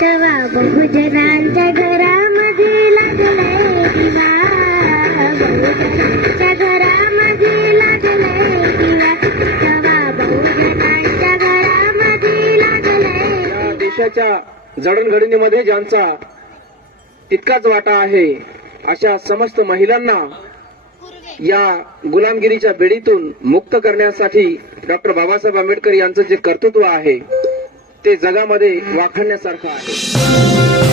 तेव्हा बहुजनांच्या घरामध्ये लागले दिवा। बहुजनांच्या घरामध्ये लागले दिवा। तेव्हा बहुजनांच्या घरामध्ये लागले या देशाच्या जडणघडणीमध्ये ज्यांचा तितकाच वाटा आहे अशा समस्त महिलांना या गुलामगिरीच्या बेडीतून मुक्त करण्यासाठी डॉक्टर बाबासाहेब आंबेडकर यांचं जे कर्तृत्व आहे ते जगामध्ये वाखाणण्यासारखं आहे.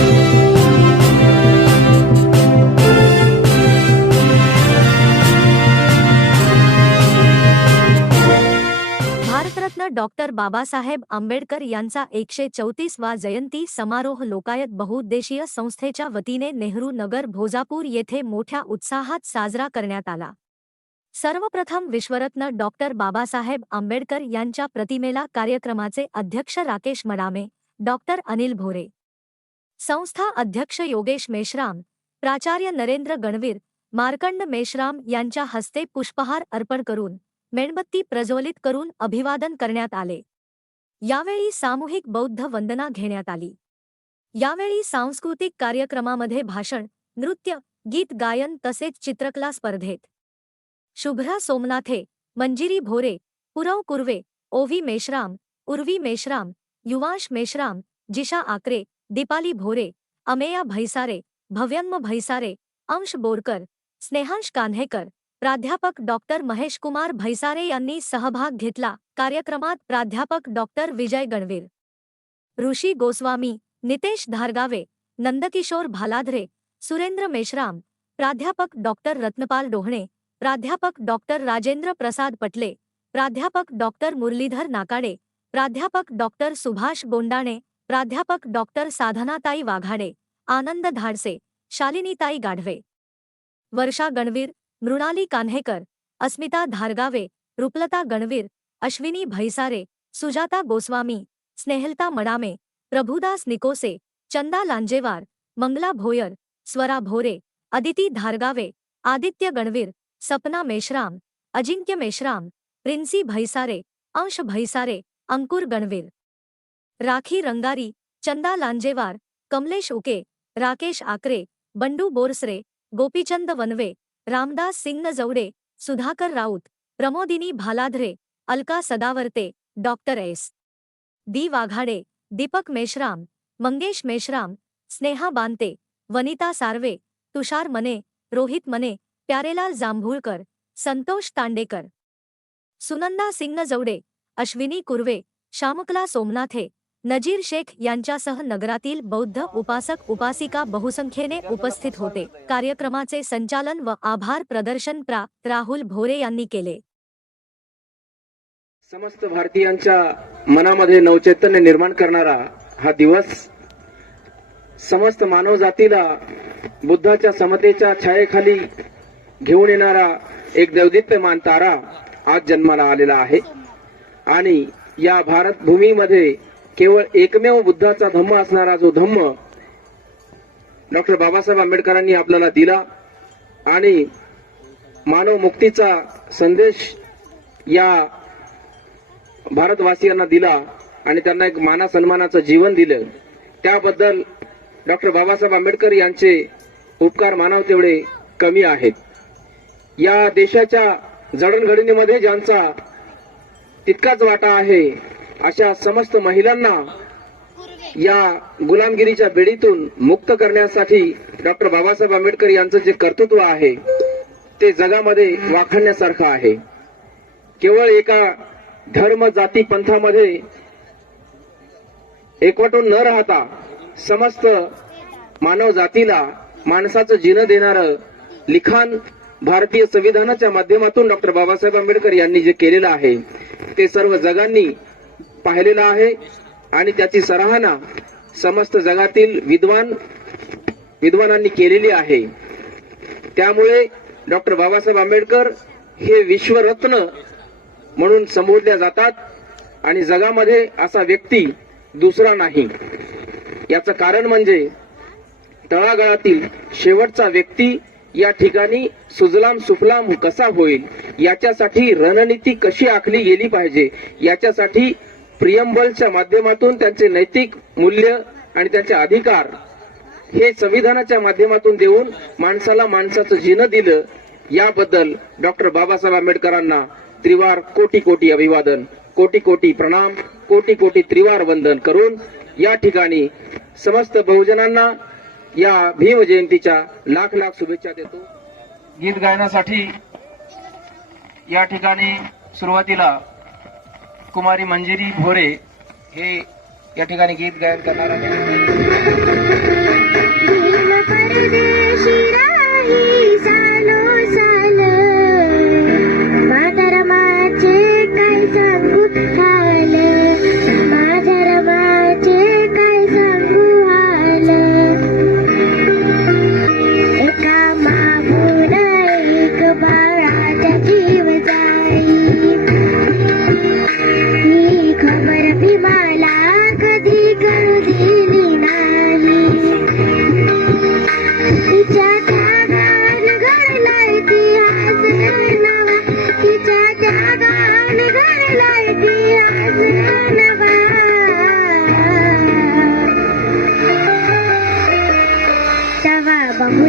भारतरत्न डॉक्टर बाबासाहेब आंबेडकर यांचा एकशे चौतीसवा जयंती समारोह लोकायत बहुउद्देशीय संस्थेच्या वतीने नेहरू नगर भोजापूर येथे मोठ्या उत्साहात साजरा करण्यात आला. सर्वप्रथम विश्वरत्न डॉक्टर बाबासाहेब आंबेडकर यांच्या प्रतिमेला कार्यक्रमाचे अध्यक्ष राकेश मडामे डॉक्टर अनिल भोरे. संस्था अध्यक्ष योगेश मेश्राम प्राचार्य नरेंद्र गणवीर मार्कंड मेश्राम यांच्या हस्ते पुष्पहार अर्पण करून मेणबत्ती प्रज्वलित करून अभिवादन करण्यात आले. यावेळी सामूहिक बौद्ध वंदना घेण्यात आली. यावेळी सांस्कृतिक कार्यक्रमामध्ये भाषण, नृत्य, गीत, गायन तसेच चित्रकला स्पर्धेत. शुभ्रा सोमनाथे, मंजिरी भोरे, पुरव कुर्वे, ओवी मेश्राम, उर्वी मेश्राम, युवांश मेश्राम, जिशा आकरे, दीपाली भोरे, अमेया भैसारे, भव्यन्म भैसारे, अंश बोरकर, स्नेहांश कान्हेकर प्राध्यापक डॉक्टर महेश कुमार भैसारे सहभाग घेतला कार्यक्रमात प्राध्यापक डॉक्टर विजय गणवीर ऋषी गोस्वामी नितेश धारगावे नंदकिशोर भालाधरे सुरेंद्र मेश्राम प्राध्यापक डॉक्टर रत्नपाल डोहणे प्राध्यापक डॉक्टर राजेंद्र प्रसाद पटले प्राध्यापक डॉक्टर मुरलीधर नाकाडे प्राध्यापक डॉक्टर सुभाष बोंडाणे प्राध्यापक doctor Sadhanatai Waghade Anand Dhadse Shalinitai Gadhave Varsha Ganvir Mrunali Kanhekar, Asmita Dhargave, Rupalata Ganvir, Ashwini Bhaisare, Sujata Goswami, Snehalata Madame, Prabhudas Nikose, Chanda Lanjewar, Mangala Bhoyar, Swara Bhore, Aditi Dhargave, Aditya Ganvir, Sapna Meshram, Ajinkya Meshram, Princy Bhaisare, Ansh Bhaisare, Ankur Ganvir. Rakhi Rangari, Chanda Lanjewar, Kamlesh Uke, Rakesh Akare, Bandu Borsare, Gopichand Wanve Ramdas Singh Jawade Sudhakar Raut, Pramodini Bhaladhare, Alka Sadavarte, doctor S. D Waghade, Deepak Meshram, Mangesh Meshram, Sneha Bante, Vanita Sarve, Tushar Mane, Rohit Mane, Pyarelal Jambhulkar, Santosh Tandekar. Sunanda Singh जवडे Ashwini Kurve Shyamkala सोमनाथे Nazir Shaikh यांच्यासह नगरातील बौद्ध उपासक उपासिका बहुसंख्येने उपस्थित होते. कार्यक्रमाचे संचालन व आभार प्रदर्शन प्रा. राहुल भोरे यांनी केले. समस्त भारतीयांच्या मनामध्ये नवचैतन्य निर्माण करणारा हा दिवस समस्त मानव जातीला बुद्धाच्या समतेच्या छायेखाली घेऊन येणारा एक देवदीप्यमान तारा आज जन्माला आलेला आहे. आणि या भारत भूमीमध्ये केवळ एकमेव बुद्धाचा धम्म असणारा जो धम्म डॉक्टर बाबासाहेब आंबेडकरांनी आपल्याला दिला आणि मानव मुक्तीचा संदेश या भारतवासियांना दिला आणि त्यांना एक माना सन्मानाचं जीवन दिलं. त्याबद्दल डॉक्टर बाबासाहेब आंबेडकर यांचे उपकार मानव तेवढे कमी आहेत. या देशाच्या जडणघडणीमध्ये ज्यांचा तितकाच वाटा आहे अशा समस्त महिलांना या गुलामगिरीच्या बेडीतून मुक्त करण्यासाठी डॉक्टर बाबासाहेब आंबेडकर यांचं जे कर्तृत्व आहे ते जगामध्ये वाखाणण्यासारखं आहे. केवळ एका धर्म जाती पंथामध्ये एकवटून न राहता समस्त मानव जातीला माणसाचं जीणं देणारं लिखाण भारतीय संविधानाच्या माध्यमातून डॉक्टर बाबासाहेब आंबेडकर यांनी जे केलेलं आहे ते सर्व जगांनी पाहिलेलं आहे आणि त्याची सराहना समस्त जगातील विद्वान विद्वानांनी केलेली आहे. त्यामुळे डॉक्टर बाबासाहेब आंबेडकर हे विश्वरत्न म्हणून संबोधल्या जातात आणि जगामध्ये असा व्यक्ती दुसरा नाही. याचं कारण म्हणजे तळागाळातील शेवटचा व्यक्ती या ठिकाणी सुजलाम सुफलाम कसा होईल? याच्यासाठी रणनीती कशी आखली गेली पाहिजे? याच्यासाठी प्रियंबलच्या माध्यमातून त्यांचे नैतिक मूल्य आणि त्यांचे अधिकार हे संविधानाच्या माध्यमातून देऊन माणसाला माणसाचं जिनं दिलं याबद्दल डॉक्टर बाबासाहेब आंबेडकरांना त्रिवार कोटी कोटी अभिवादन कोटी कोटी प्रणाम कोटी कोटी त्रिवार वंदन करून या ठिकाणी समस्त बहुजनांना या भीम जयंतीच्या लाख लाख शुभेच्छा देतो. गीत गायनासाठी या ठिकाणी सुरुवातीला कुमारी मंजिरी भोरे हे या ठिकाणी गीत गायन करणार आहे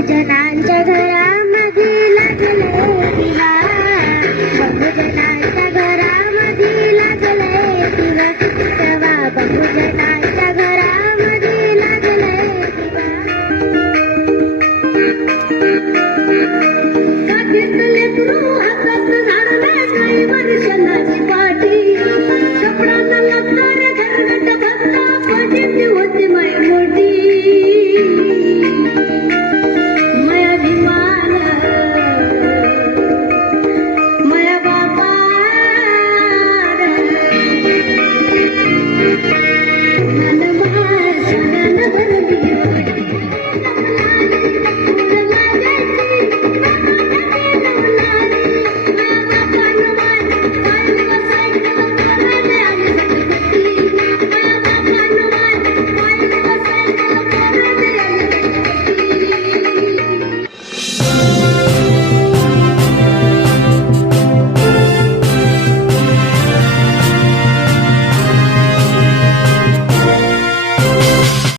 बहुजनांच्या घरामध्ये